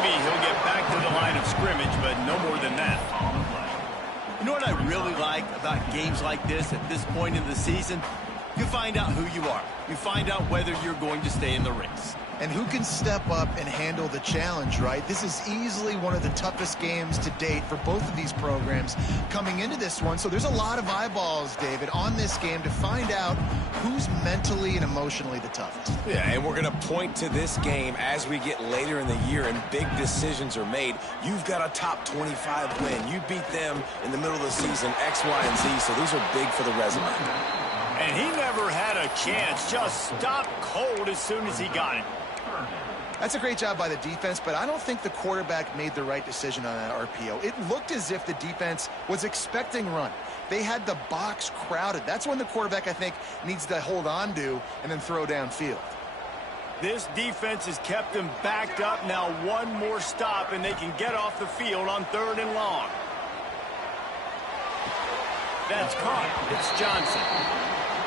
Maybe he'll get back to the line of scrimmage, but no more than that. You know what I really like about games like this at this point in the season? You find out who you are. You find out whether you're going to stay in the race. And who can step up and handle the challenge, right? This is easily one of the toughest games to date for both of these programs coming into this one. So there's a lot of eyeballs, David, on this game to find out who's mentally and emotionally the toughest. Yeah, and we're going to point to this game as we get later in the year and big decisions are made. You've got a top 25 win. You beat them in the middle of the season, X, Y, and Z, so these are big for the resume. And he never had a chance. Just stopped cold as soon as he got it. That's a great job by the defense, but I don't think the quarterback made the right decision on that RPO. It looked as if the defense was expecting run. They had the box crowded. That's when the quarterback, I think, needs to hold on to and then throw downfield. This defense has kept them backed up. Now one more stop, and they can get off the field on 3rd and long. That's caught. It's Johnson.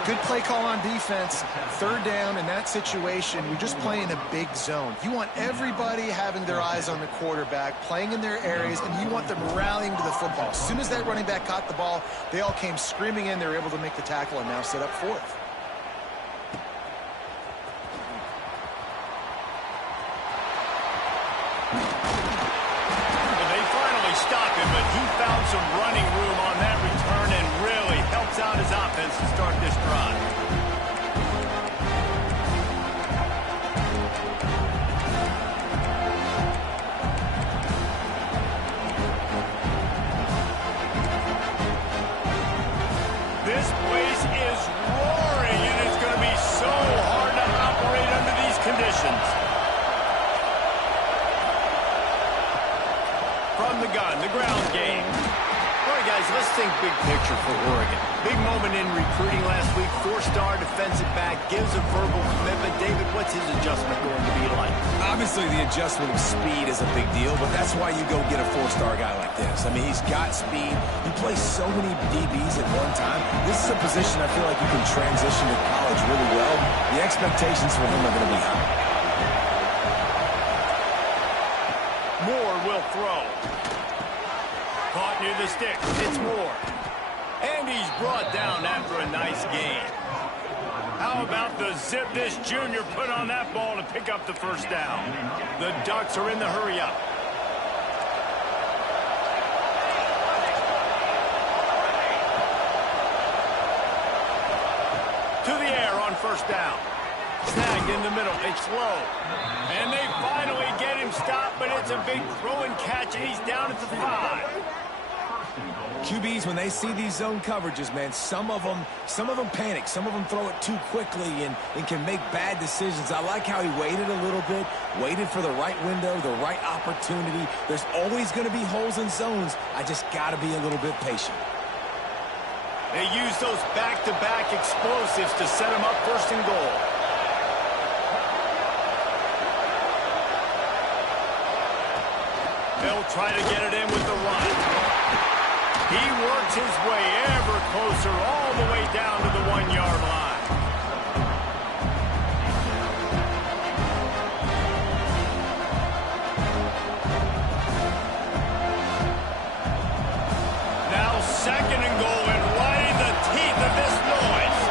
Good play call on defense. 3rd down in that situation. You're just playing a big zone. You want everybody having their eyes on the quarterback, playing in their areas, and you want them rallying to the football. As soon as that running back caught the ball, they all came screaming in. They were able to make the tackle and now set up 4th. Well, they finally stopped him, but he found some running room on that return and really helps out his offense to start this drive. This place is roaring, and it's going to be so hard to operate under these conditions. From the gun, the ground game. All right, guys, let's think big picture for Oregon. Big moment in recruiting last week. 4-star defensive back, gives a verbal commitment. David, what's his adjustment going to be like? Obviously, the adjustment of speed is a big deal, but that's why you go get a 4-star guy like this. I mean, he's got speed. He plays so many DBs at one time. This is a position I feel like you can transition to college really well. The expectations for him are going to be high. Moore will throw. Caught near the stick. It's Moore. And he's brought down after a nice gain. How about the zip this junior put on that ball to pick up the 1st down? The Ducks are in the hurry-up. To the air on 1st down. Snagged in the middle. It's low. And they finally get him stopped, but it's a big throw and catch, and he's down at the 5. QBs, when they see these zone coverages, man, some of them panic. Some of them throw it too quickly and can make bad decisions. I like how he waited a little bit, waited for the right window, the right opportunity. There's always going to be holes in zones. I just got to be a little bit patient. They use those back-to-back explosives to set him up 1st and goal. They'll try to get it in with the run. He works his way ever closer all the way down to the 1-yard line. Now 2nd and goal, and right in the teeth of this noise.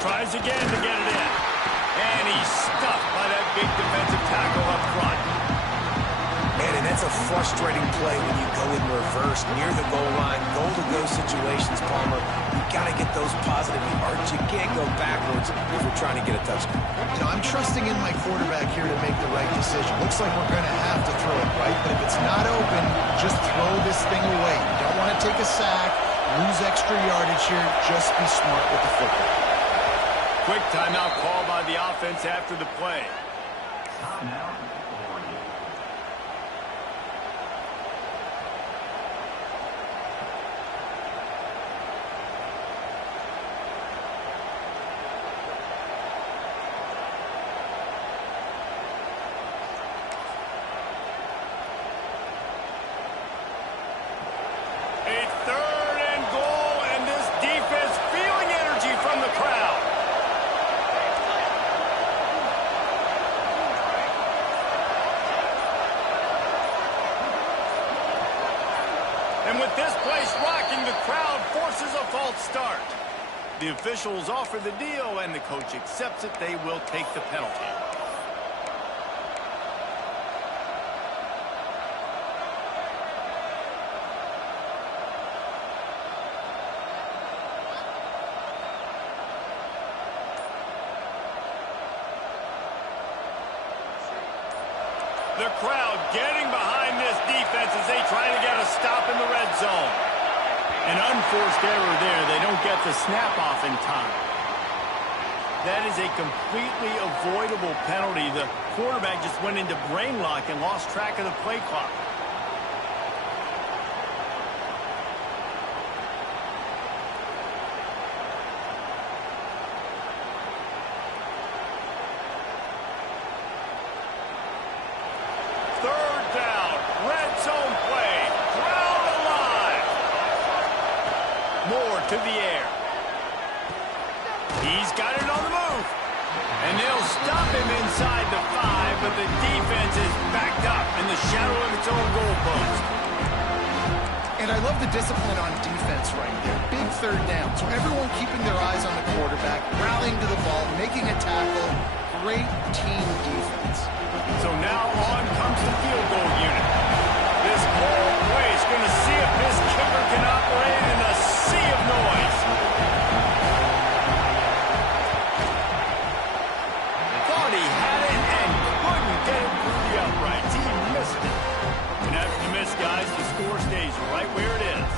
Tries again to get it in. And he's stuffed by that big defensive tackle up front. And that's a frustrating play when you go in reverse near the goal line, goal-to-go situations, Palmer. You got to get those positive yards. You can't go backwards if you're trying to get a touchdown. You know, I'm trusting in my quarterback here to make the right decision. Looks like we're going to have to throw it, right? But if it's not open, just throw this thing away. You don't want to take a sack, lose extra yardage here. Just be smart with the football. Quick timeout call by the offense after the play. A 3rd and goal, and this defense feeling energy from the crowd. With this place rocking, the crowd forces a false start. The officials offer the deal, and the coach accepts it. They will take the penalty. The crowd getting behind this defense as they try to get a stop in the red zone. An unforced error there. They don't get the snap off in time. That is a completely avoidable penalty. The quarterback just went into brain lock and lost track of the play clock. Third down, red zone play, crowd alive. Moore to the air. He's got it on the move. And they'll stop him inside the 5, but the defense is backed up in the shadow of its own goalpost. And I love the discipline on defense right there. Big third down. So everyone keeping their eyes on the quarterback, rallying to the ball, making a tackle. Great team defense. So now on comes the field goal unit. This whole place going to see if this kicker can operate in a sea of noise. Thought he had it and couldn't get it through the uprights. He missed it. And after the miss, guys, the score stays right where it is.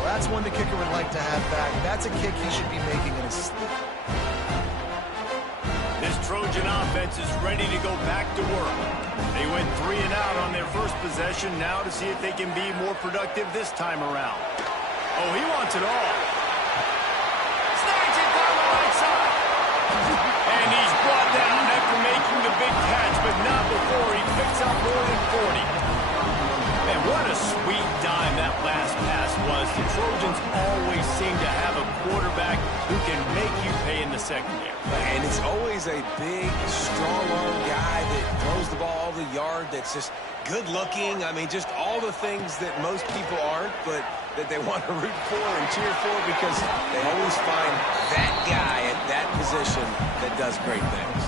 Well, that's one the kicker would like to have back. That's a kick he should be making in his sleep. This Trojan offense is ready to go back to work. They went 3 and out on their first possession, now to see if they can be more productive this time around. Oh, he wants it all. Snatch it down the right side. And he's brought down after making the big catch, but not before he picks up more than 40. Man, what a sweet dime that last pass was. The Trojans always seem to have a quarterback who can make you pay in the secondary. And it's always a big, strong-arm guy that throws the ball all the yard, that's just good-looking. I mean, just all the things that most people aren't, but that they want to root for and cheer for because they always find that guy at that position that does great things.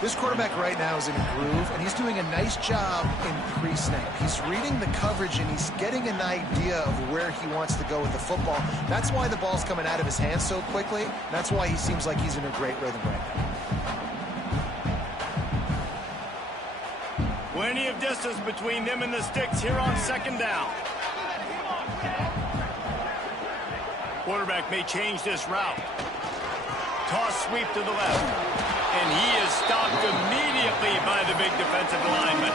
This quarterback right now is in a groove, and he's doing a nice job in pre-snap. He's reading the coverage, and he's getting an idea of where he wants to go with the football. That's why the ball's coming out of his hands so quickly. That's why he seems like he's in a great rhythm right now. Plenty of distance between them and the sticks here on second down. Quarterback may change this route. Toss sweep to the left. And he is stopped immediately by the big defensive lineman.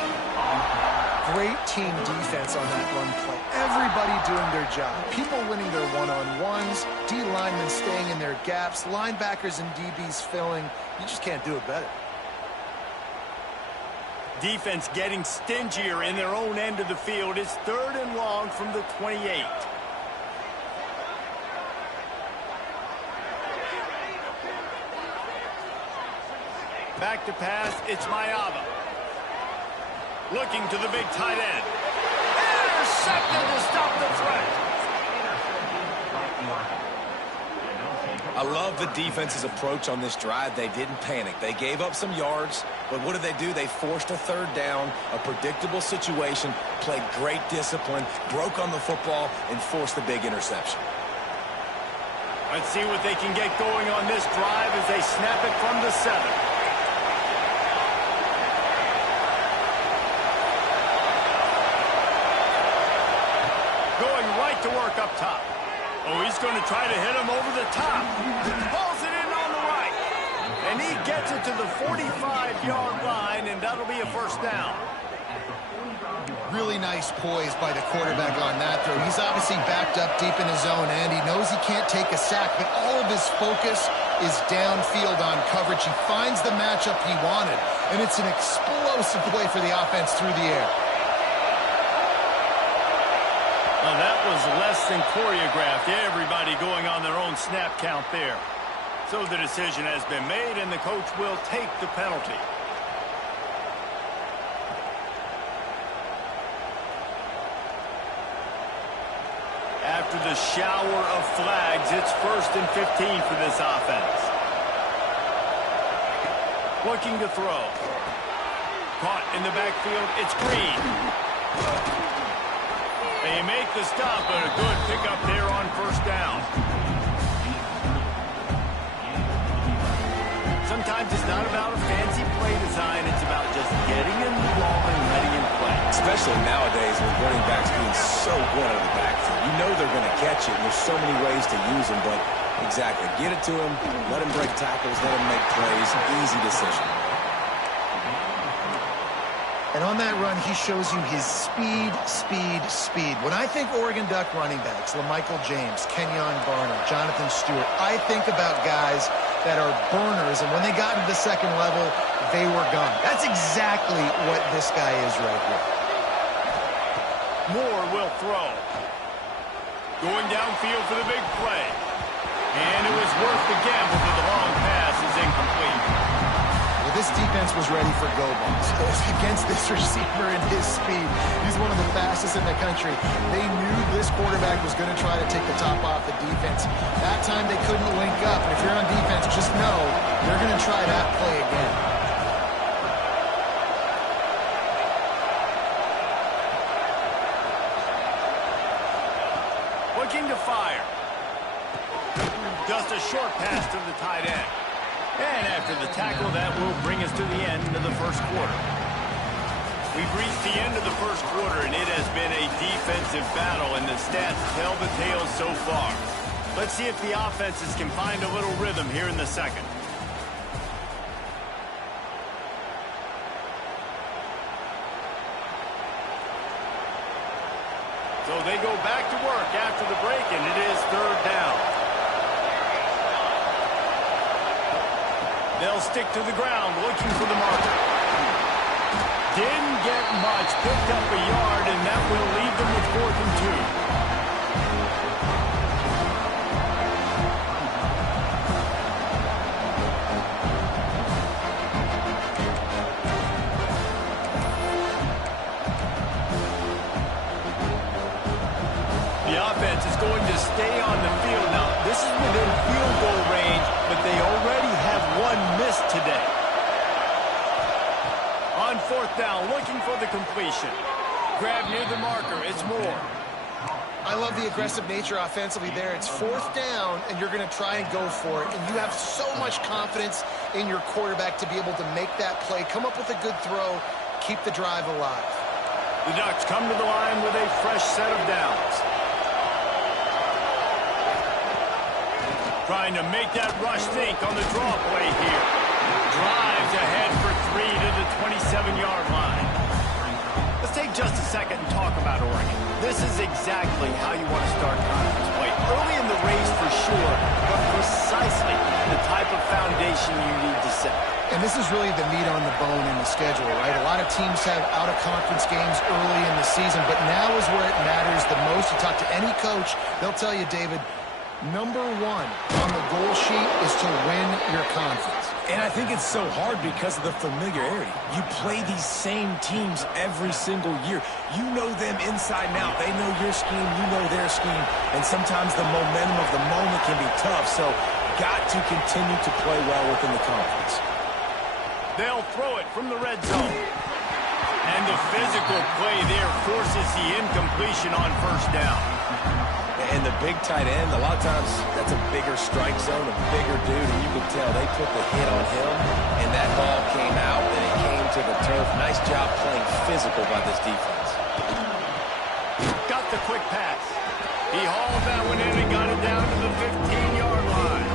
Great team defense on that run play. Everybody doing their job. People winning their one-on-ones, D linemen staying in their gaps, linebackers and DBs filling. You just can't do it better. Defense getting stingier in their own end of the field. It's 3rd and long from the 28. Back to pass, it's Mayava. Looking to the big tight end. Intercepted to stop the threat. I love the defense's approach on this drive. They didn't panic. They gave up some yards, but what did they do? They forced a 3rd down, a predictable situation, played great discipline, broke on the football, and forced the big interception. Let's see what they can get going on this drive as they snap it from the 7. Going right to work up top. Oh, he's going to try to hit him over the top. Pulls it in on the right. And he gets it to the 45-yard line, and that'll be a 1st down. Really nice poise by the quarterback on that throw. He's obviously backed up deep in his own end. He knows he can't take a sack, but all of his focus is downfield on coverage. He finds the matchup he wanted, and it's an explosive play for the offense through the air. Well, that was less than choreographed. Everybody going on their own snap count there. So the decision has been made, and the coach will take the penalty. the shower of flags. It's 1st and 15 for this offense. Looking to throw. Caught in the backfield. It's Green. They make the stop, but a good pickup there on 1st down. Sometimes it's not about a fancy play design. It's about just getting in the ball and letting him play. Especially nowadays with running backs being so good out of the backfield. You know they're going to catch it, and there's so many ways to use them, but exactly. Get it to him, let him break tackles, let him make plays. Easy decision. And on that run, he shows you his speed, speed, speed. When I think Oregon Duck running backs, LaMichael James, Kenyon Barner, Jonathan Stewart, I think about guys that are burners, and when they got into the second level, they were gone. That's exactly what this guy is right here. Moore will throw. Going downfield for the big play. And it was worth the gamble, but the long pass is incomplete. Well, this defense was ready for go balls. Against this receiver and his speed, he's one of the fastest in the country. They knew this quarterback was going to try to take the top off the defense. That time they couldn't link up. And if you're on defense, just know they're going to try that play again. Looking to fire. Just a short pass to the tight end. And after the tackle, that will bring us to the end of the first quarter. We've reached the end of the first quarter, and it has been a defensive battle, and the stats tell the tale so far. Let's see if the offenses can find a little rhythm here in the second. So they go back to work after the break, and it is 3rd down. They'll stick to the ground, looking for the marker. Didn't get much, picked up a yard, and that will leave them with 4th and 2. The offense is going to stay on the field. Now, this is within field goal range, but they already have one miss today. On 4th down, looking for the completion. Grab near the marker. It's Moore. I love the aggressive nature offensively there. It's 4th down, and you're going to try and go for it. And you have so much confidence in your quarterback to be able to make that play, come up with a good throw, keep the drive alive. The Ducks come to the line with a fresh set of downs. Trying to make that rush think on the draw play here. Drives ahead for 3 to the 27-yard line. Let's take just a second and talk about Oregon. This is exactly how you want to start conference play. Early in the race for sure, but precisely the type of foundation you need to set. And this is really the meat on the bone in the schedule, right? A lot of teams have out-of-conference games early in the season, but now is where it matters the most. You talk to any coach, they'll tell you, David, number 1 on the goal sheet is to win your conference. And I think it's so hard because of the familiarity. You play these same teams every single year. You know them inside and out. They know your scheme, you know their scheme, and sometimes the momentum of the moment can be tough, so got to continue to play well within the conference. They'll throw it from the red zone. And the physical play there forces the incompletion on 1st down. And the big tight end, a lot of times that's a bigger strike zone, a bigger dude, and you can tell they put the hit on him, and that ball came out, and it came to the turf. Nice job playing physical by this defense. Got the quick pass. He hauled that one in and got it down to the 15-yard line.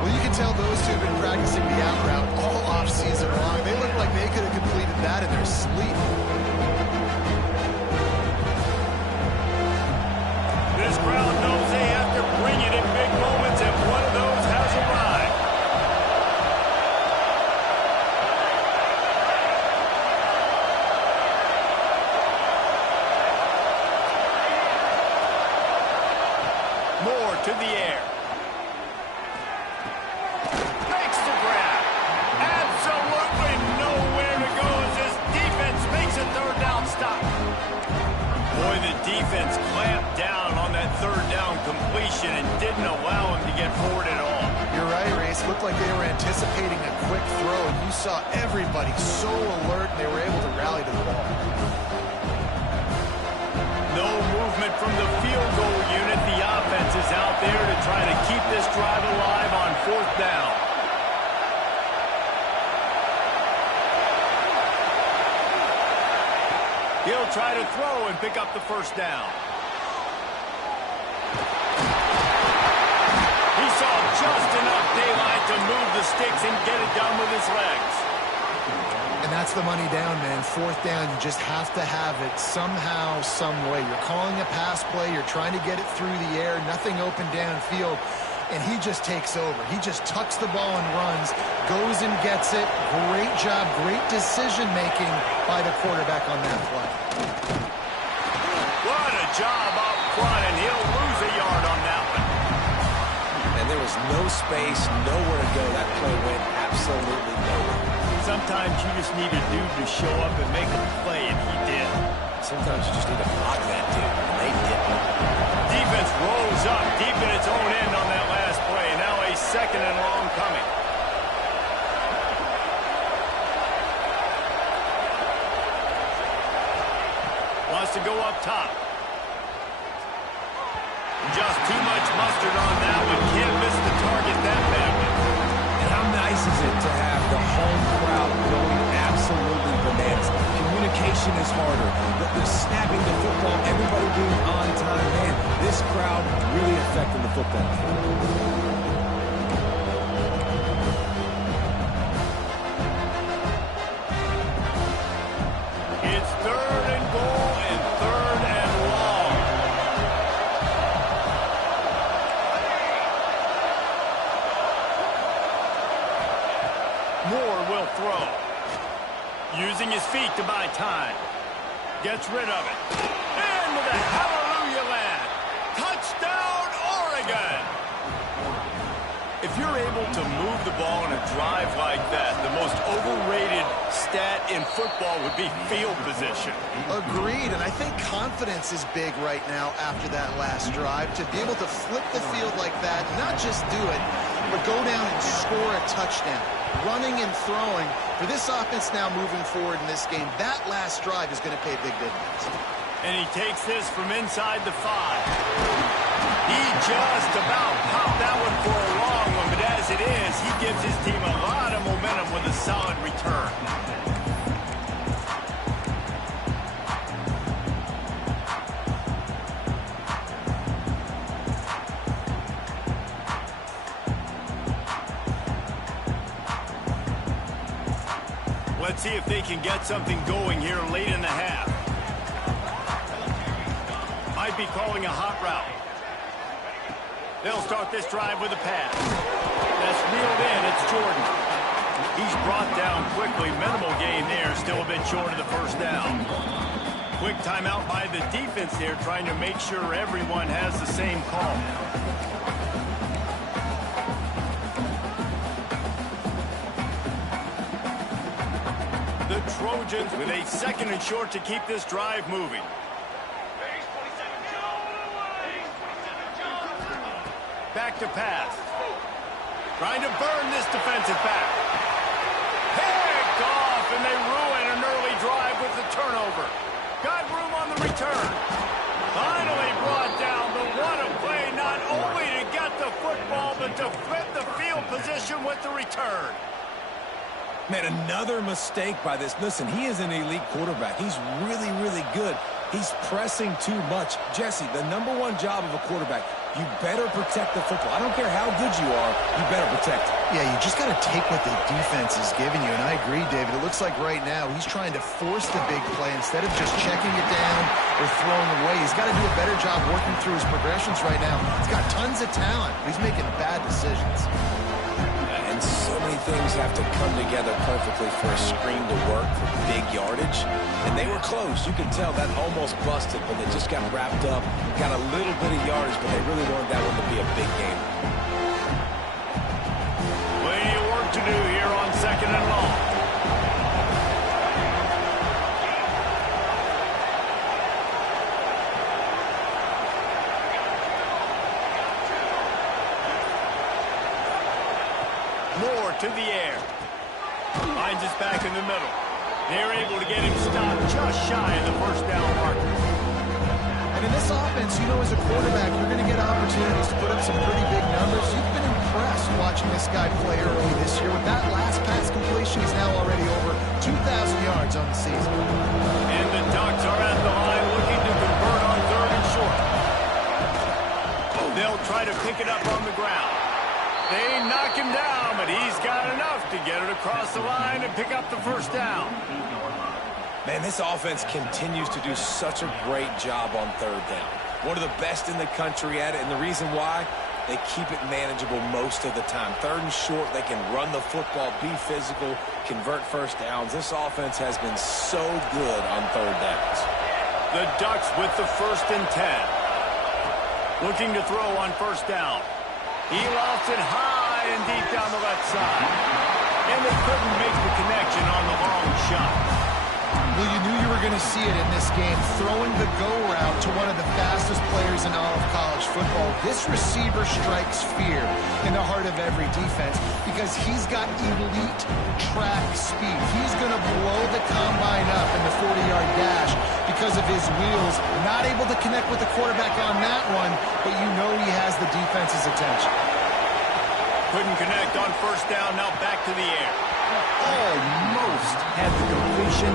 Well, you can tell those two have been practicing the out route all offseason long. They look like they could have completed that in their sleep. This crowd knows they have to bring it in big moments, and one of those has arrived. Moore to the air. Makes the grab. Absolutely nowhere to go as this defense makes a 3rd down stop. Boy, the defense clamped down on that possession and didn't allow him to get forward at all. You're right, Reese. Looked like they were anticipating a quick throw, and you saw everybody so alert, and they were able to rally to the ball. No movement from the field goal unit. The offense is out there to try to keep this drive alive on 4th down. He'll try to throw and pick up the 1st down. He saw just enough daylight to move the sticks and get it done with his legs. And that's the money down, man. 4th down, you just have to have it somehow, some way. You're calling a pass play. You're trying to get it through the air. Nothing open downfield. And he just takes over. He just tucks the ball and runs, goes and gets it. Great job, great decision-making by the quarterback on that play. What a job up front, and he'll lose a yard on that one. And there was no space, nowhere to go. That play went absolutely nowhere. Sometimes you just need a dude to show up and make a play, and he did. Sometimes you just need to block that dude, and they didn't. Defense rolls up deep in its own end on that last play. Now a 2nd and long coming. Wants to go up top. Just too much mustard on that one. Can't miss the target that badly. And how nice is it to have the home crowd going absolutely bananas? Communication is harder. The snapping the football, everybody being on time. Man, this crowd really affecting the football game. It's 3rd and goal and 3rd and long. Moore will throw. Using his feet to buy time. Gets rid of it. And with a hallelujah land. Touchdown, Oregon! If you're able to move the ball in a drive like that, the most overrated stat in football would be field position. Agreed, and I think confidence is big right now after that last drive. To be able to flip the field like that, not just do it, but go down and score a touchdown. Running and throwing. For this offense now moving forward in this game, that last drive is going to pay big dividends. And he takes this from inside the 5. He just about popped that one for a long one, but as it is, he gives his team a lot of momentum with a solid return. Let's see if they can get something going here late in the half. Might be calling a hot route. They'll start this drive with a pass. That's reeled in. It's Jordan. He's brought down quickly. Minimal gain there. Still a bit short of the 1st down. Quick timeout by the defense there, trying to make sure everyone has the same call. The Trojans with a 2nd and short to keep this drive moving. Back to pass. Trying to burn this defensive back. Picked off, and they ruin an early drive with the turnover. Got room on the return. Finally brought down, but what a play, not only to get the football, but to flip the field position with the return. Man, another mistake by this. Listen, he is an elite quarterback. He's really, really good. He's pressing too much. Jesse, the #1 job of a quarterback, you better protect the football. I don't care how good you are, you better protect it. Yeah, you just got to take what the defense is giving you, and I agree, David. It looks like right now he's trying to force the big play instead of just checking it down or throwing away. He's got to do a better job working through his progressions right now. He's got tons of talent. He's making bad decisions. And so many things have to come together perfectly for a screen to work for big yardage. And they were close. You could tell that almost busted, but they just got wrapped up, got a little bit of yardage, but they really wanted that one to be a big game. Plenty of work to do here on 2nd and long. Moore to the air. Finds us back in the middle. They're able to get him stopped just shy of the first down marker. And in this offense, you know, as a quarterback, you're going to get opportunities to put up some pretty big numbers. You've been impressed watching this guy play early this year. With that last pass completion, he's now already over 2,000 yards on the season. And the Ducks are at the line looking to convert on 3rd and short. They'll try to pick it up on the ground. They knock him down, but he's got enough to get it across the line and pick up the first down. Man, this offense continues to do such a great job on 3rd down. One of the best in the country at it, and the reason why, they keep it manageable most of the time. 3rd and short, they can run the football, be physical, convert first downs. This offense has been so good on 3rd downs. The Ducks with the 1st and 10. Looking to throw on 1st down. He lofts it high and deep down the left side. And they couldn't make the connection on the long shot. Well, you knew you were going to see it in this game, throwing the go route to one of the fastest players in all of college football. This receiver strikes fear in the heart of every defense because he's got elite track speed. He's going to blow the combine up in the 40-yard dash because of his wheels. Not able to connect with the quarterback on that one, but you know he has the defense's attention. Couldn't connect on 1st down, now back to the air. Almost had the completion,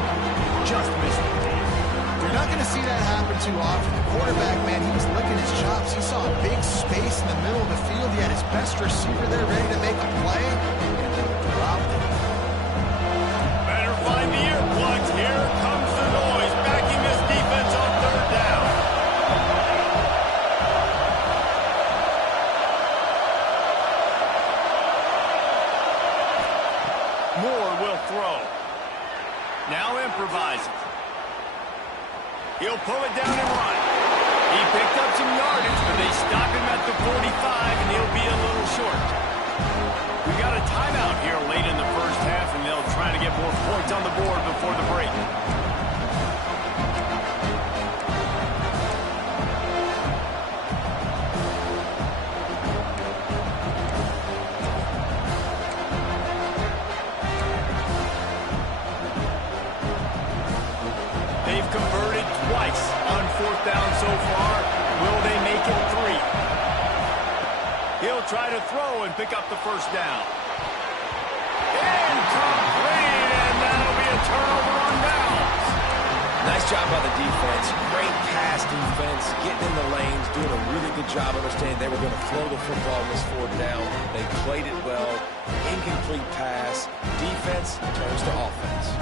just missed it. You're not going to see that happen too often. The quarterback, man, he was licking his chops. He saw a big space in the middle of the field. He had his best receiver there ready to make a play, and then dropped it. Better find the earplugs. Here comes the noise, backing this defense on 3rd down. Moore will throw. Now improvising. He'll pull it down and run. He picked up some yardage, but they stop him at the 45, and he'll be a little short. We got a timeout here late in the 1st half, and they'll try to get more points on the board before the break. They've converted twice on 4th down so far. Will they make it 3? He'll try to throw and pick up the 1st down. Incomplete, and that'll be a turnover on downs. Nice job by the defense. Great pass defense, getting in the lanes, doing a really good job understanding they were going to throw the football on this 4th down. They played it well. Incomplete pass. Defense turns to offense.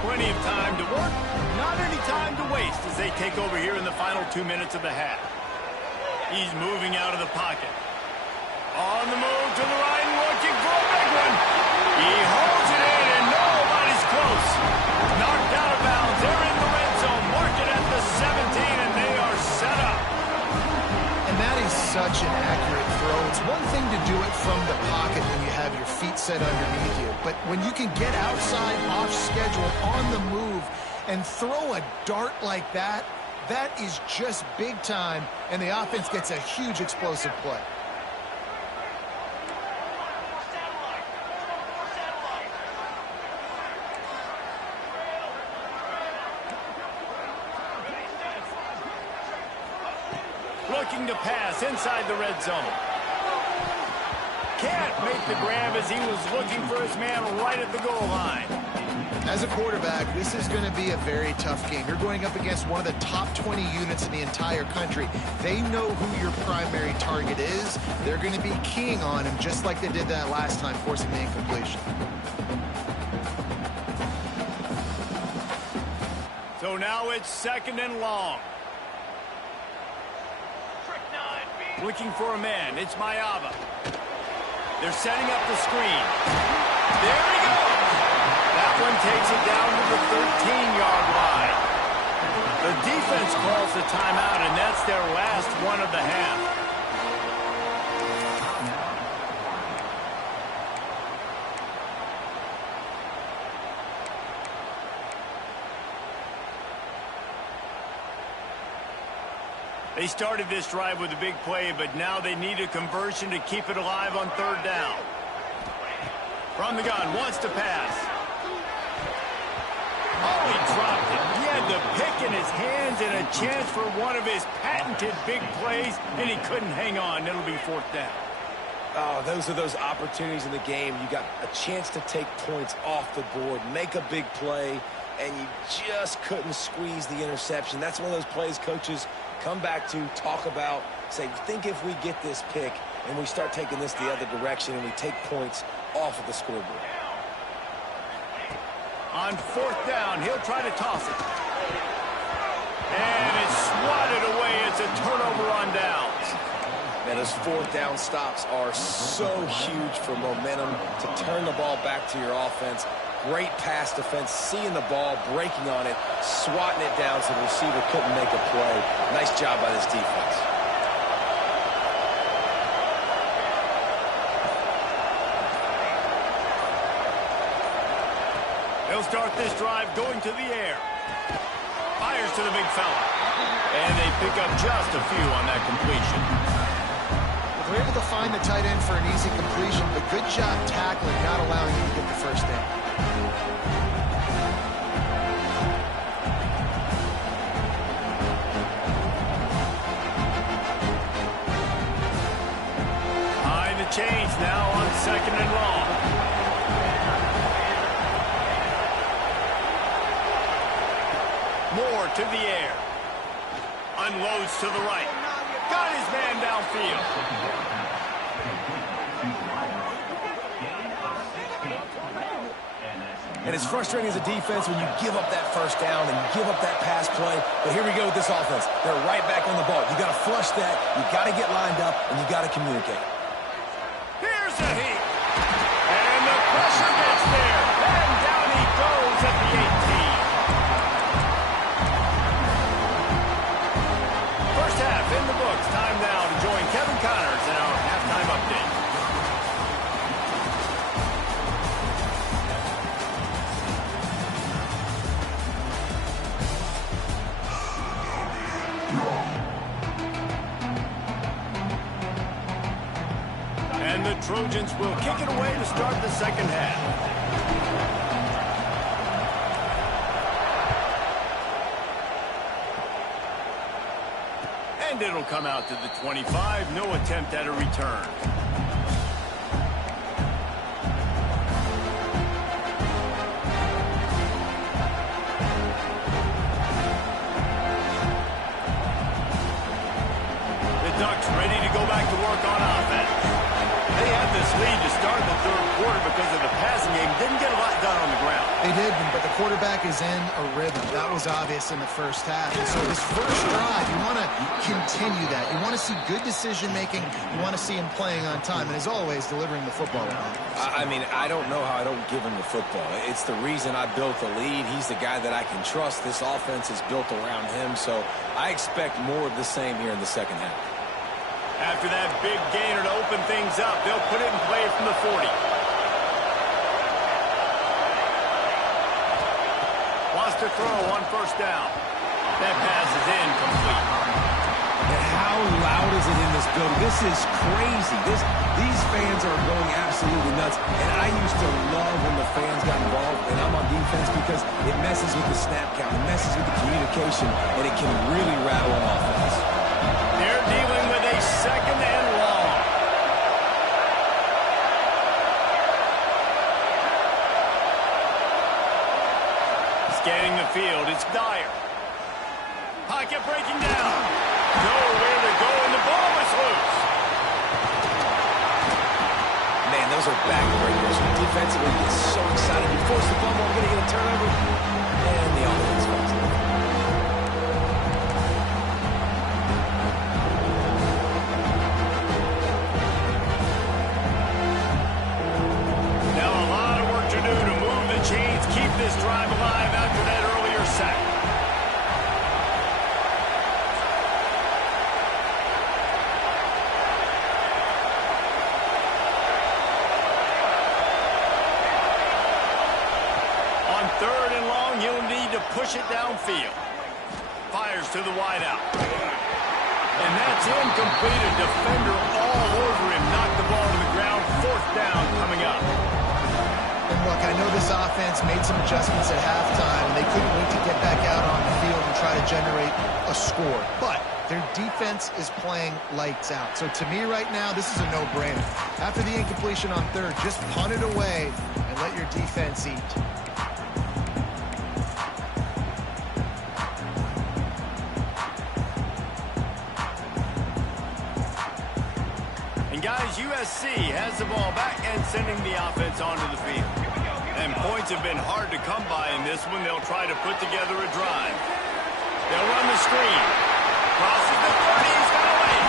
Plenty of time to work, not any time to waste as they take over here in the final 2 minutes of the half. He's moving out of the pocket. On the move to the right, looking for a big one. He holds it in, and nobody's close. Knocked out of bounds. They're in the red zone. Mark it at the 17, and they are set up. And that is such an accurate throw. It's one thing to do it from the pocket when you have your feet set underneath you, but when you can get outside, off schedule, on the move, and throw a dart like that, that is just big time, and the offense gets a huge explosive play. Looking to pass inside the red zone. Can't make the grab as he was looking for his man right at the goal line. As a quarterback, this is going to be a very tough game. You're going up against one of the top 20 units in the entire country. They know who your primary target is. They're going to be keying on him just like they did that last time, forcing the incompletion. So now it's 2nd and long. Looking for a man. It's Mayava. They're setting up the screen. There he goes. That one takes it down to the 13-yard line. The defense calls the timeout, and that's their last one of the half. They started this drive with a big play, but now they need a conversion to keep it alive on 3rd down. From the gun, wants to pass. Oh, he dropped it. He had the pick in his hands and a chance for one of his patented big plays, and he couldn't hang on. It'll be fourth down. Oh, those are those opportunities in the game. You got a chance to take points off the board, make a big play, and you just couldn't squeeze the interception. That's one of those plays coaches come back to, talk about, say, think if we get this pick and we start taking this the other direction and we take points off of the scoreboard. On fourth down, he'll try to toss it. And it's swatted away. It's a turnover on downs. Man, those fourth down stops are so huge for momentum to turn the ball back to your offense. Great pass defense, seeing the ball, breaking on it, swatting it down so the receiver couldn't make a play. Nice job by this defense. They'll start this drive going to the air. Fires to the big fella. And they pick up just a few on that completion. Well, they're able to find the tight end for an easy completion, but good job tackling, not allowing him to get the first down. High the chains now on second and long. Moore to the air. Unloads to the right. Got his man downfield. And it's frustrating as a defense when you give up that first down and you give up that pass play. But here we go with this offense. They're right back on the ball. You got to flush that. You got to get lined up, and you got to communicate. Here's a heat. And the pressure gets there. And down he goes at the 18. First half in the books. Time now to join Kevin Connors in our halftime update. And the Trojans will kick it away to start the second half. And it'll come out to the 25. No attempt at a return. The Ducks ready to go back to work on offense. They had this lead to start the third quarter because of the passing game. Didn't get a lot done on the ground. They did, but the quarterback is in a rhythm. That was obvious in the first half. And so this first drive, you want to continue that. You want to see good decision-making. You want to see him playing on time. And as always, delivering the football. I mean, I don't know how I don't give him the football. It's the reason I built the lead. He's the guy that I can trust. This offense is built around him. So I expect more of the same here in the second half. After that big gainer to open things up, they'll put it in play from the 40. Wants to throw on first down. That pass is incomplete. And how loud is it in this building? This is crazy. These fans are going absolutely nuts. And I used to love when the fans got involved, and I'm on defense because it messes with the snap count. It messes with the communication, and it can really rattle an offense. They're dealing with a second and long. Scanning the field, it's Dyer. Pocket breaking down. Nowhere to go, and the ball is loose. Man, those are backbreakers. Defensively, you get so excited. You force the fumble, I'm going to get a turnover, and the offense falls over. Now a lot of work to do to move the chains, keep this drive alive after that earlier sack. On third and long, he'll need to push it downfield. Fires to the wideout. And that's incomplete. A defender all over him. Knocked the ball to the ground. Fourth down coming up. know this offense made some adjustments at halftime, and they couldn't wait to get back out on the field and try to generate a score. But their defense is playing lights out. So to me right now, this is a no-brainer. After the incompletion on third, just punt it away and let your defense eat. Guys, USC has the ball back and sending the offense onto the field. And points have been hard to come by in this one. They'll try to put together a drive. They'll run the screen. Crosses the 30. He's got away.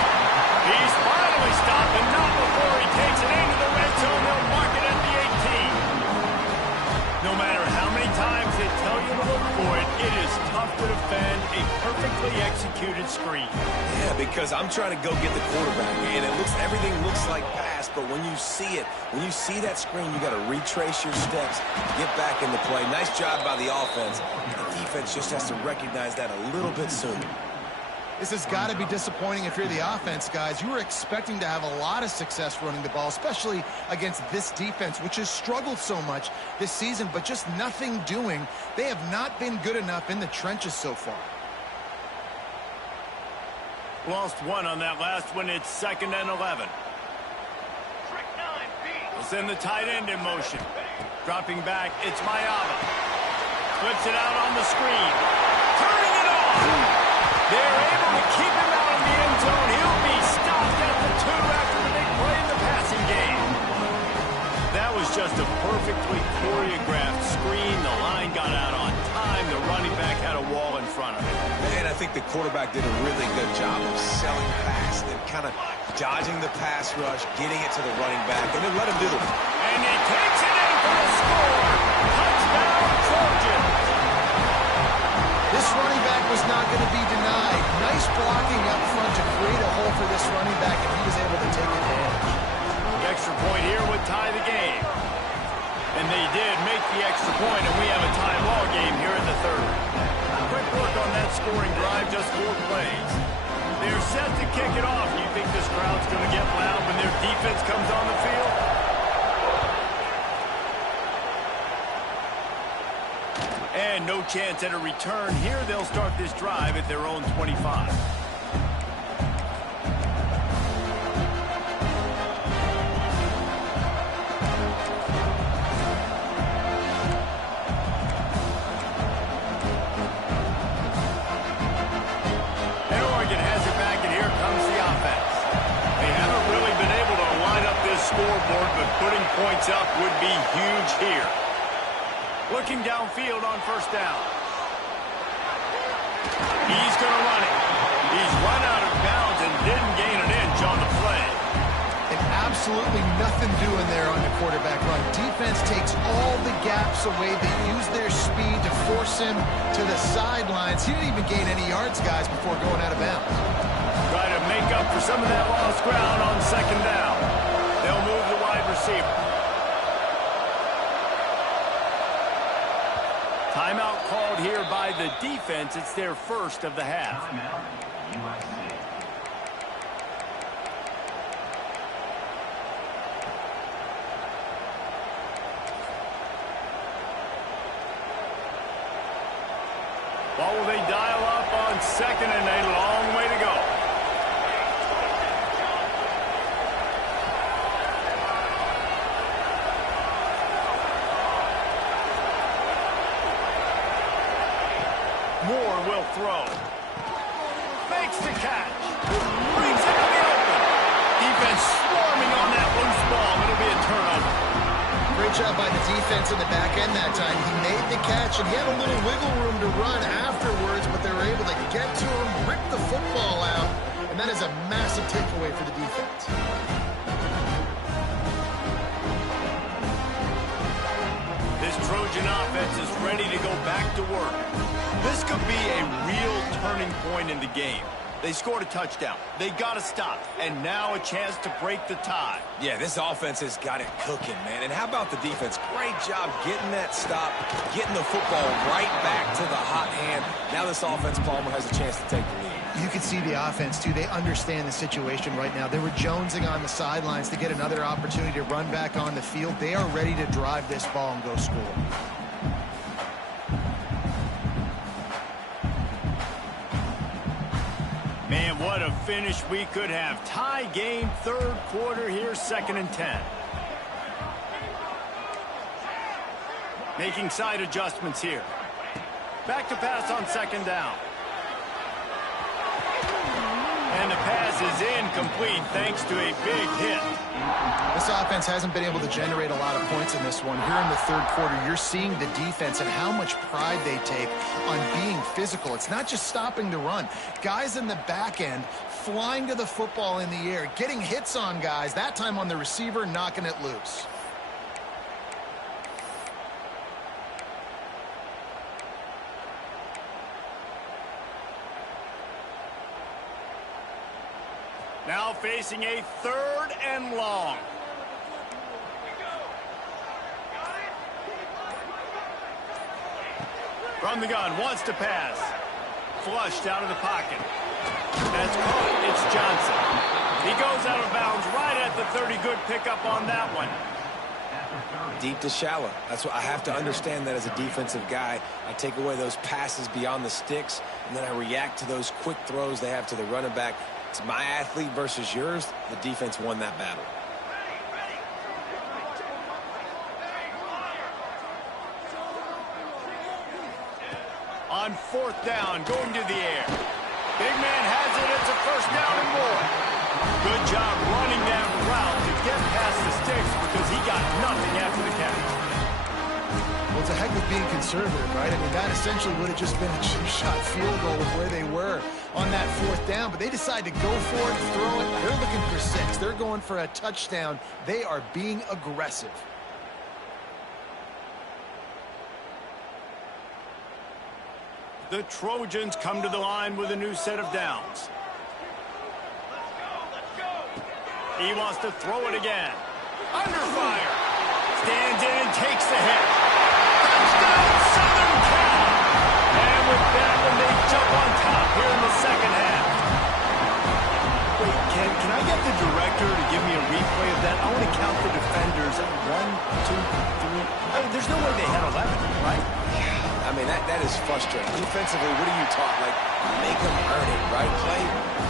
He's finally stopped, and not before he takes it into the red zone. They'll mark it at the 18. No matter how many times they tell you to look for it, it is tough to defend a perfectly executed screen. Yeah, because I'm trying to go get the quarterback, and everything looks like pass, but when you see it, when you see that screen, you got to retrace your steps to get back into play. Nice job by the offense. The defense just has to recognize that a little bit sooner. This has got to be disappointing if you're the offense, guys. You were expecting to have a lot of success running the ball, especially against this defense, which has struggled so much this season, but just nothing doing. They have not been good enough in the trenches so far. Lost one on that last one. It's 2nd and 11. We'll send the tight end in motion. Dropping back, it's Mayava. Flips it out on the screen. Turning it off. They're able to keep him out of the end zone. He'll be stopped at the 2 after the big play in the passing game. That was just a perfectly choreographed screen. The line got out on time. The running back had a wall in front of it. Man, I think the quarterback did a really good job of selling past and kind of dodging the pass rush, getting it to the running back, and then let him do it. And he takes it in for a score. Touchdown, Trojans. This running back was not going to be denied. Nice blocking up front to create a hole for this running back, and he was able to take advantage. The extra point here would tie the game. And they did make the extra point, and we have a tie ball game here in the 3rd. Quick work on that scoring drive, just 4 plays. They're set to kick it off. You think this crowd's going to get loud when their defense comes on the field? And no chance at a return here. They'll start this drive at their own 25. And Oregon has it back, and here comes the offense. They haven't really been able to line up this scoreboard, but putting points up would be huge here. Looking downfield on 1st down. He's going to run it. He's run out of bounds and didn't gain an inch on the play. And absolutely nothing doing there on the quarterback run. Defense takes all the gaps away. They use their speed to force him to the sidelines. He didn't even gain any yards, guys, before going out of bounds. Try to make up for some of that lost ground on 2nd down. They'll move the wide receiver. Timeout called here by the defense. It's their 1st of the half. What will they dial up on 2nd and a long way to go? Moore will throw. Makes the catch. Brings it to the open. Defense swarming on that loose ball. It'll be a turnover. Great job by the defense in the back end that time. He made the catch, and he had a little wiggle room to run afterwards, but they were able to get to him, rip the football out, and that is a massive takeaway for the defense. This Trojan offense is ready to go back to work. This could be a real turning point in the game. They scored a touchdown. They got to stop. And now a chance to break the tie. Yeah, this offense has got it cooking, man. And how about the defense? Great job getting that stop, getting the football right back to the hot hand. Now this offense, Palmer, has a chance to take the lead. You can see the offense, too. They understand the situation right now. They were jonesing on the sidelines to get another opportunity to run back on the field. They are ready to drive this ball and go score. Man, what a finish we could have. Tie game, third quarter here, 2nd and 10. Making side adjustments here. Back to pass on 2nd down. And the pass is incomplete thanks to a big hit. This offense hasn't been able to generate a lot of points in this one. Here in the third quarter, you're seeing the defense and how much pride they take on being physical. It's not just stopping the run. Guys in the back end flying to the football in the air, getting hits on guys, that time on the receiver, knocking it loose. Now facing a 3rd and long. From the gun, wants to pass. Flushed out of the pocket. That's caught. It's Johnson. He goes out of bounds right at the 30. Good pickup on that one. Deep to shallow. That's what I have to understand that as a defensive guy. I take away those passes beyond the sticks, and then I react to those quick throws they have to the running back. It's my athlete versus yours. The defense won that battle. On 4th down, going to the air. Big man has it. It's a 1st down and more. Good job running that route to get past the sticks because he got nothing after the catch. Well, it's a heck of being conservative, right? I mean, that essentially would have just been a chip-shot field goal of where they were on that 4th down, but they decide to go for it, throw it. They're looking for 6. They're going for a touchdown. They are being aggressive. The Trojans come to the line with a new set of downs. He wants to throw it again. Under fire. Stands in and takes the hit. Touchdown, Southern Cal. And with that one, they jump on top here in the 2nd half. Wait, can I get the director to give me a replay of that? I want to count the defenders. 1, 2, 3. I mean, there's no way they had 11, right? I mean, that is frustrating. Defensively, what are you taught? Like, make them earn it, right?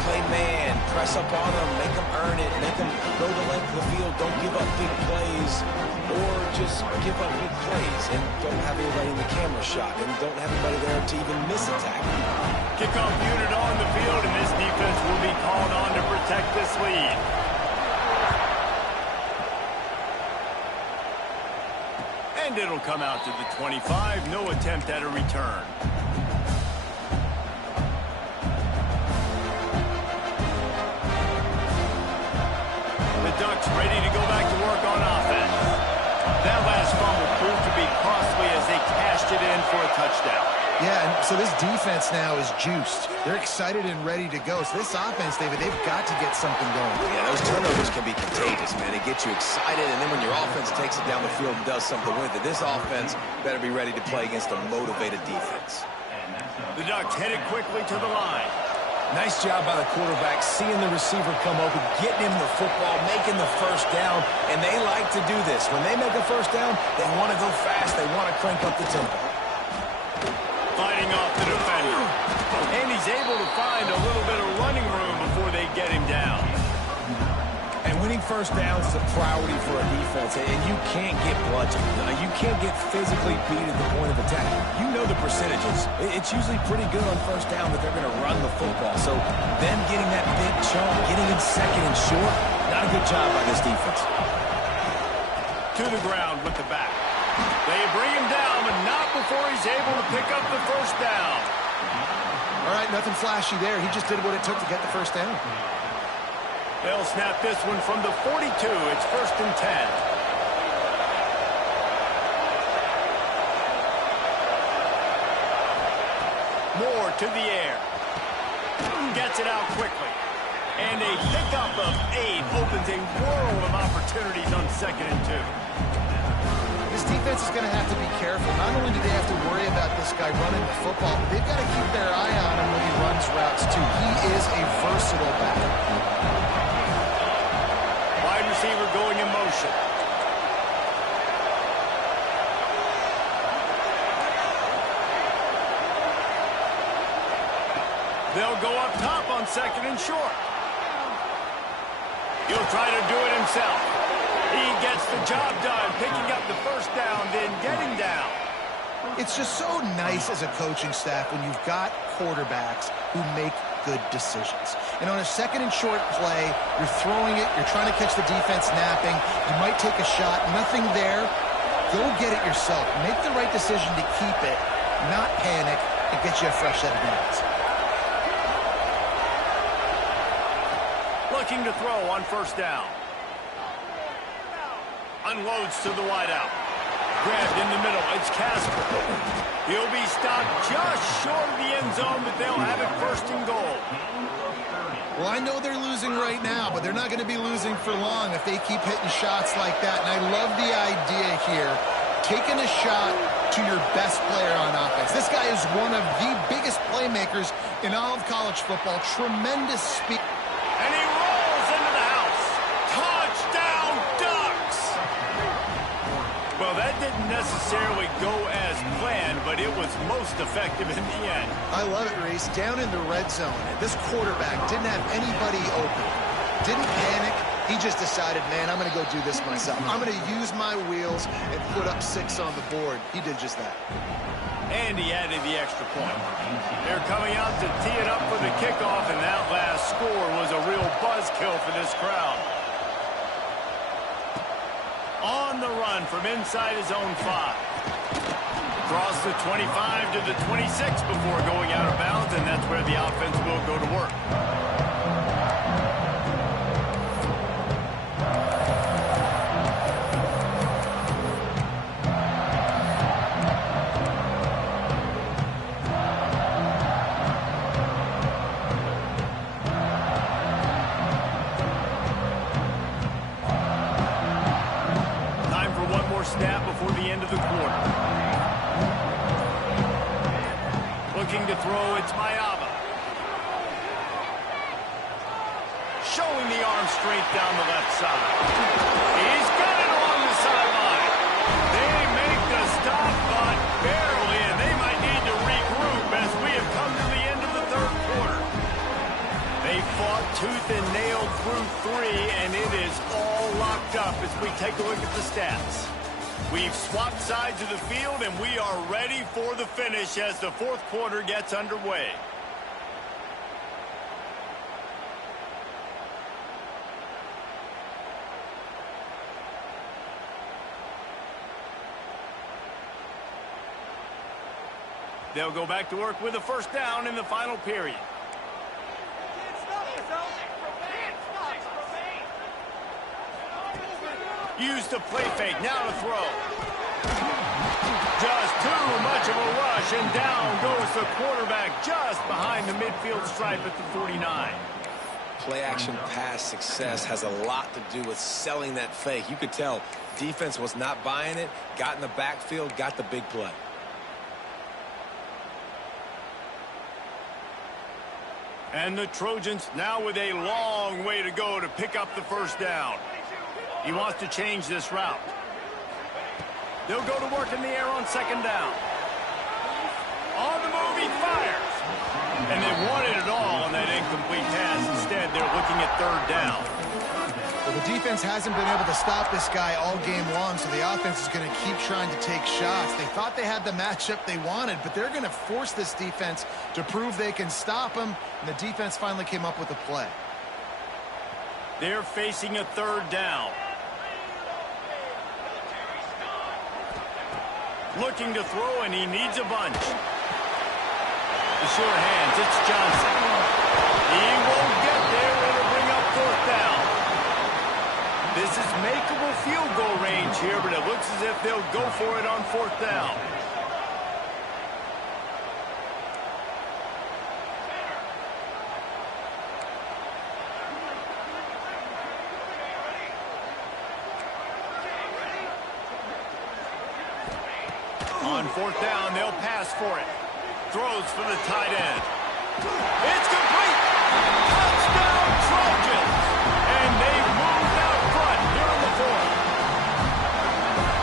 Play man, press up on them, make them earn it, make them go the length of the field, don't give up big plays, or just give up big plays and don't have anybody in the camera shot and don't have anybody there to even miss a tackle. Kickoff unit on the field, and this defense will be called on to protect this lead. And it'll come out to the 25. No attempt at a return. The Ducks ready to go back to work on offense. That last fumble proved to be costly as they cashed it in for a touchdown. Yeah, and so this defense now is juiced. They're excited and ready to go. So this offense, David, they've got to get something going. Yeah, those turnovers can be contagious, man. They get you excited, and then when your offense takes it down the field and does something with it, this offense better be ready to play against a motivated defense. The Ducks headed quickly to the line. Nice job by the quarterback, seeing the receiver come open, getting him the football, making the 1st down, and they like to do this. When they make a 1st down, they want to go fast, they want to crank up the tempo. Fighting off the defender. And he's able to find a little bit of running room before they get him down. And winning 1st downs is a priority for a defense, and you can't get bludgeoned. You can't get physically beat at the point of attack. You know the percentages. It's usually pretty good on 1st down that they're going to run the football. So them getting that big chunk, getting in 2nd and short, not a good job by this defense. To the ground with the back. They bring him down, but not before he's able to pick up the 1st down. All right, nothing flashy there. He just did what it took to get the 1st down. They'll snap this one from the 42. It's 1st and 10. Moore to the air. Gets it out quickly. And a pickup of 8 opens a world of opportunities on 2nd and 2. This defense defense is going to have to be careful. Not only do they have to worry about this guy running the football, but they've got to keep their eye on him when he runs routes, too. He is a versatile back. Wide receiver going in motion. They'll go up top on 2nd and short. He'll try to do it himself. He gets the job done, picking up the first down, then getting down. It's just so nice as a coaching staff when you've got quarterbacks who make good decisions. And on a 2nd and short play, you're throwing it, you're trying to catch the defense napping, you might take a shot, nothing there. Go get it yourself. Make the right decision to keep it, not panic, and get you a fresh set of hands. Looking to throw on 1st down. Unloads to the wideout. Grabbed in the middle. It's Casper. He'll be stopped just short of the end zone, but they'll have it 1st and goal. Well, I know they're losing right now, but they're not going to be losing for long if they keep hitting shots like that. And I love the idea here, taking a shot to your best player on offense. This guy is one of the biggest playmakers in all of college football. Tremendous speed. And he rolls into the house. Touchdown, Ducks! Well, that didn't necessarily go as planned, but it was most effective in the end. I love it, Reese. Down in the red zone, this quarterback didn't have anybody open. Didn't panic. He just decided, man, I'm going to go do this myself. I'm going to use my wheels and put up 6 on the board. He did just that. And he added the extra point. They're coming out to tee it up for the kickoff, and that last score was a real buzzkill for this crowd. On the run from inside his own 5. Across the 25 to the 26 before going out of bounds, and that's where the offense will go to work. Snap before the end of the quarter. Looking to throw, it's Mayava. Showing the arm strength down the left side. He's got it along the sideline. They make the stop, but barely, and they might need to regroup as we have come to the end of the 3rd quarter. They fought tooth and nail through 3, and it is all locked up as we take a look at the stats. We've swapped sides of the field, and we are ready for the finish as the 4th quarter gets underway. They'll go back to work with a 1st down in the final period. Use the play fake, now to throw. Just too much of a rush, and down goes the quarterback just behind the midfield stripe at the 49. Play-action pass success has a lot to do with selling that fake. You could tell defense was not buying it, got in the backfield, got the big play. And the Trojans now with a long way to go to pick up the 1st down. He wants to change this route. They'll go to work in the air on 2nd down. On the move, he fires. And they wanted it all on that incomplete pass. Instead, they're looking at 3rd down. Well, the defense hasn't been able to stop this guy all game long, so the offense is going to keep trying to take shots. They thought they had the matchup they wanted, but they're going to force this defense to prove they can stop him, and the defense finally came up with a play. They're facing a 3rd down. Looking to throw, and he needs a bunch. The sure hands, it's Johnson. He won't get there. It'll bring up 4th down. This is makeable field goal range here, but it looks as if they'll go for it on 4th down. On fourth down, they'll pass for it. Throws for the tight end. It's complete. Touchdown, Trojans. And they've moved out front here in the fourth.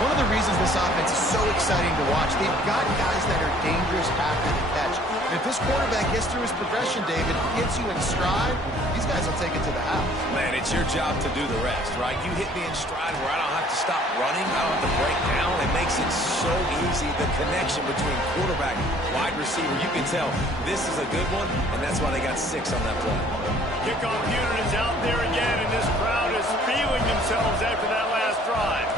One of the reasons this offense is so exciting to watch, they've got guys that are dangerous after the catch. And if this quarterback gets through his progression, David, gets you in stride, these guys will take it to the house. Man, it's your job to do the rest, right? You hit me in stride where I don't have to stop running. I don't have to break down. It makes it so easy. The connection between quarterback, wide receiver, you can tell this is a good one, and that's why they got 6 on that play. Kickoff unit is out there again, and this crowd is feeling themselves after that last drive.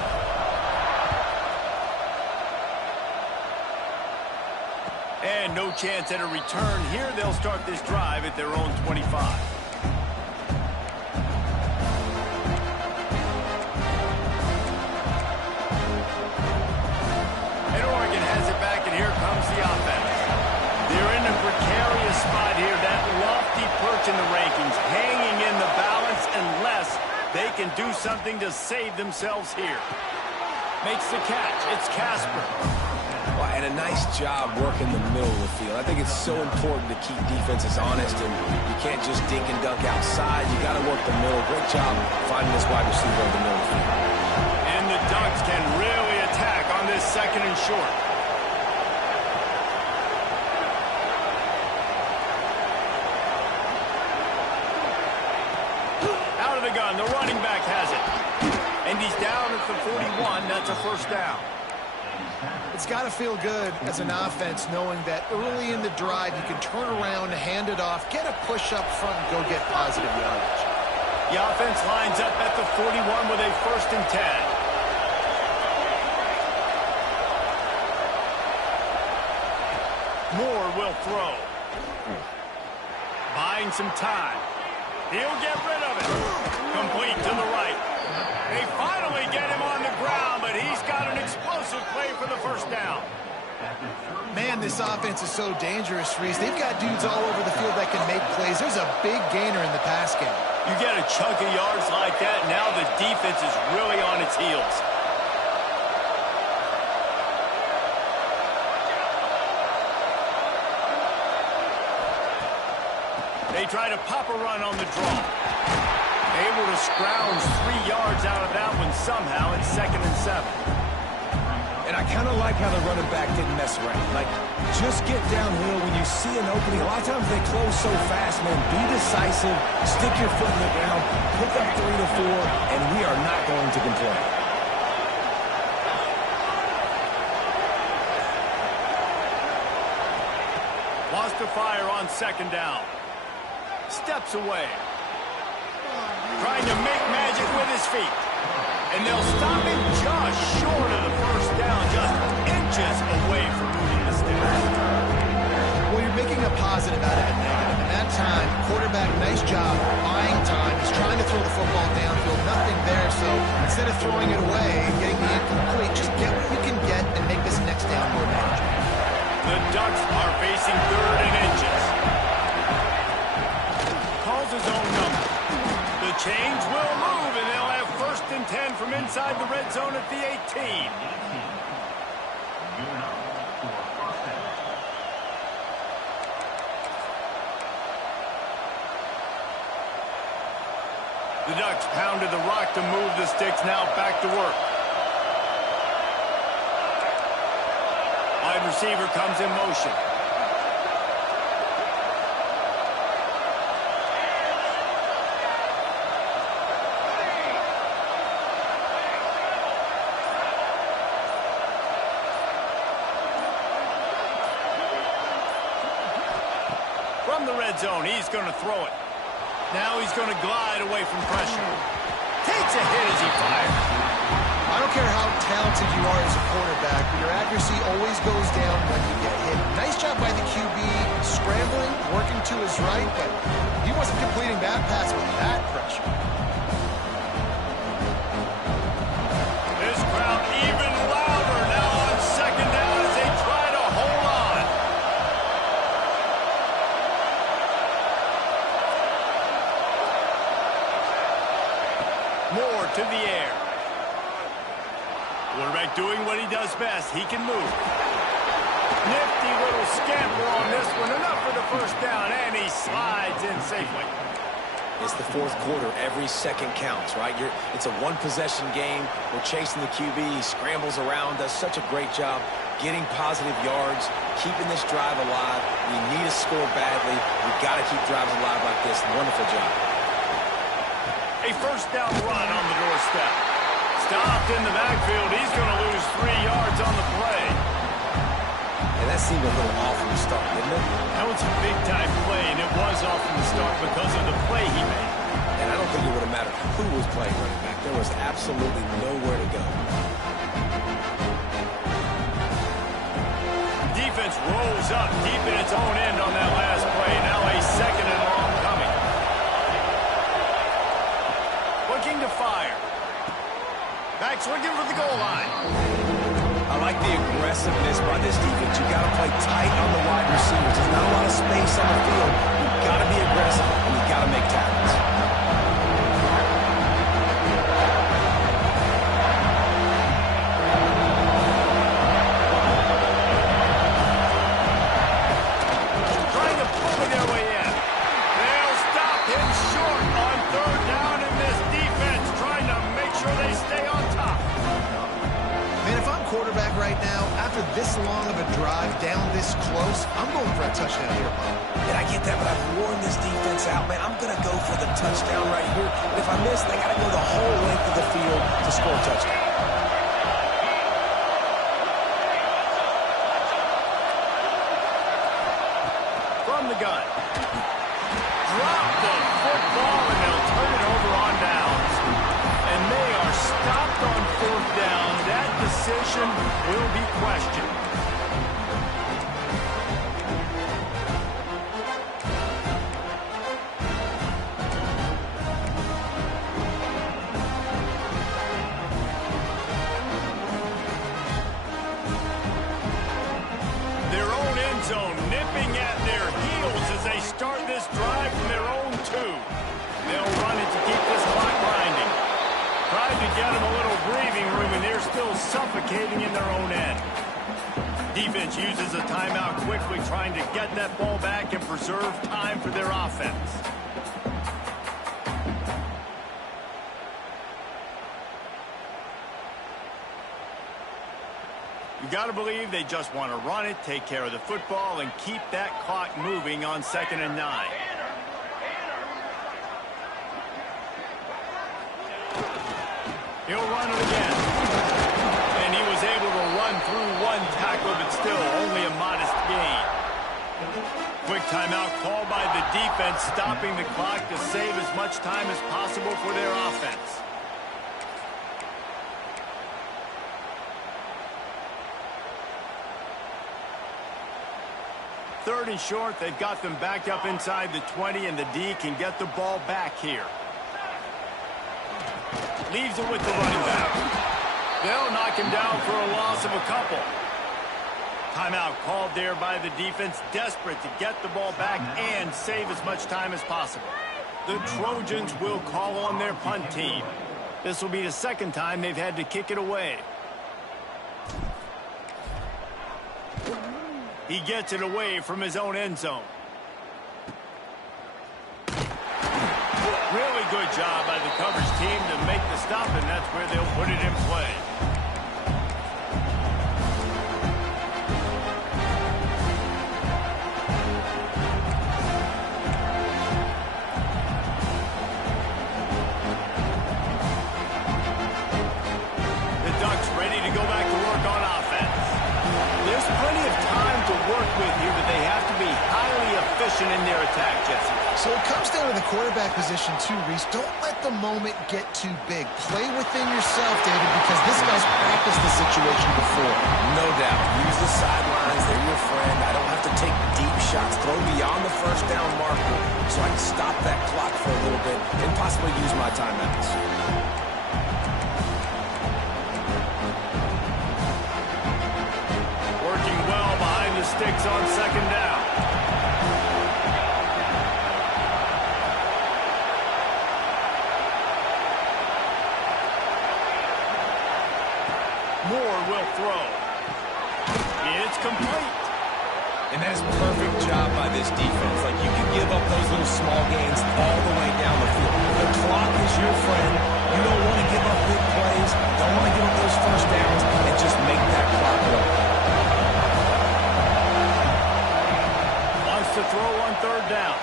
And no chance at a return here. They'll start this drive at their own 25. And Oregon has it back, and here comes the offense. They're in a precarious spot here, that lofty perch in the rankings, hanging in the balance unless they can do something to save themselves here. Makes the catch. It's Casper. And a nice job working the middle of the field. I think it's so important to keep defenses honest, and you can't just dink and dunk outside. You got to work the middle. Great job finding this wide receiver in the middle of the field. And the Ducks can really attack on this second and short. Out of the gun, the running back has it. And he's down at the 41. That's a first down. It's got to feel good as an offense knowing that early in the drive you can turn around, hand it off, get a push up front, and go get positive yardage. The offense lines up at the 41 with a 1st and 10. Moore will throw. Buying some time. He'll get rid of it. Complete to the right. They finally get him on the ground, but he's got an explosive play for the first down. Man, this offense is so dangerous, Reese. They've got dudes all over the field that can make plays. There's a big gainer in the pass game. You get a chunk of yards like that, now the defense is really on its heels. They try to pop a run on the draw. Able to scrounge 3 yards out of that one somehow. It's 2nd and 7. And I kind of like how the running back didn't mess around. Like, just get downhill when you see an opening. A lot of times they close so fast, man. Be decisive. Stick your foot in the ground. Pick up 3 to 4, and we are not going to complain. Wants to fire on 2nd down. Steps away. Trying to make magic with his feet. And they'll stop him just short of the first down, just inches away from moving the sticks. Well, you're making a positive out of a negative. And that time, quarterback, nice job buying time. He's trying to throw the football downfield, nothing there. So instead of throwing it away and getting the incomplete, just get what you can get and make this next down more manageable. The Ducks are facing 3rd and inches. Calls his own number. The change will move, and they'll have 1st and 10 from inside the red zone at the 18. The Ducks pounded the rock to move the sticks, now back to work. Wide receiver comes in motion. From the red zone, he's going to throw it. Now he's going to glide away from pressure. Takes a hit as he fires. I don't care how talented you are as a quarterback, but your accuracy always goes down when you get hit. Nice job by the QB, scrambling, working to his right, but he wasn't completing that pass with that pressure. This crowd even louder now on 2nd down as they try to hold on. Moore to the air. Quarterback doing doing what he does best. He can move. Nifty little scamper on this one. Enough for the first down, and he slides in safely. It's the fourth quarter. Every second counts, right? It's a one-possession game. We're chasing the QB. He scrambles around, does such a great job getting positive yards, keeping this drive alive. We need a score badly. We've got to keep drives alive like this. Wonderful job. A first down run on the doorstep. Stopped in the backfield. He's going to lose 3 yards on the play. And that seemed a little off from the start, didn't it? That was a big-time play, and it was off from the start because of the play he made. And I don't think it would have mattered who was playing running back. There was absolutely nowhere to go. Defense rolls up deep in its own end on that last play. Now a second and long coming. Looking to fire. Backs looking for the goal line. I like the aggressiveness by this defense. You've got to play tight on the wide receivers. There's not a lot of space on the field. You've got to be aggressive, and you've got to make tackles. Trying to bully their way in. They'll stop him short on third down, and this defense trying to make sure they stay on top. Man, if I'm quarterback right now, after this long of a drive down this close, I'm going for a touchdown here, Bob. And I get that, but I've worn this defense out, man. I'm going to go for the touchdown right here. And if I miss, they got to go the whole length of the field to score a touchdown. From the gun. Drop the football, and they'll turn it over on downs. And they are stopped on fourth down. That decision will be questioned. Their own end zone nipping at their heels as they start this drive from their own 2. They'll run it to keep this clock grinding. Tried to get them a little breathing room, and they're still suffocating in their own end. Defense uses a timeout quickly, trying to get that ball back and preserve time for their offense. You got to believe they just want to run it, take care of the football, and keep that clock moving on 2nd and 9. He'll run it again. And he was able to run through one tackle, but still only a modest gain. Quick timeout called by the defense, stopping the clock to save as much time as possible for their offense. Third and short, they've got them backed up inside the 20, and the D can get the ball back here. Leaves it with the running back. They'll knock him down for a loss of a couple. Timeout called there by the defense, desperate to get the ball back and save as much time as possible. The Trojans will call on their punt team. This will be the second time they've had to kick it away. He gets it away from his own end zone. Really good job by the coverage team to make the stop, and that's where they'll put it in play. The Ducks ready to go back to work on offense. There's plenty of time to work with here, but they have to be highly efficient in their attack, Jesse. So it comes down to the quarterback position too, Reese. Don't let the moment get too big. Play within yourself, David, because this guy's practiced the situation before. No doubt. Use the sidelines. They're your friend. I don't have to take deep shots, throw beyond the first down marker, so I can stop that clock for a little bit and possibly use my timeouts. Working well behind the sticks on 2nd down. Moore will throw. It's complete. And that's perfect job by this defense. Like, you can give up those little small gains all the way down the field. The clock is your friend. You don't want to give up big plays. Don't want to give up those first downs, and just make that clock run. Wants to throw on third down.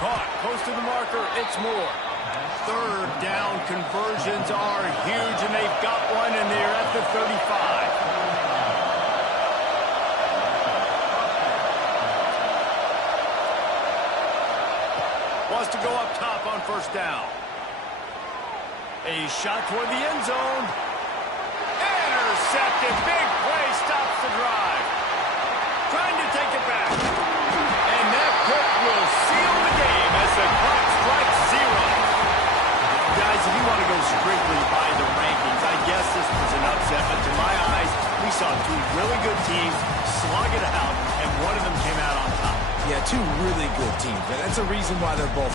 Caught, close to the marker, it's Moore. Third down conversions are huge, and they've got one, and they're at the 35. Wants to go up top on first down. A shot toward the end zone. Intercepted. Big play stops the drive. Trying to take it back. And that pick will seal the game as the clock strikes 0. Guys, if you want to go strictly by the rankings, I guess this was an upset. But to my eyes, we saw two really good teams slug it out, and one of them came out on top. Yeah, two really good teams. And that's a reason why they're both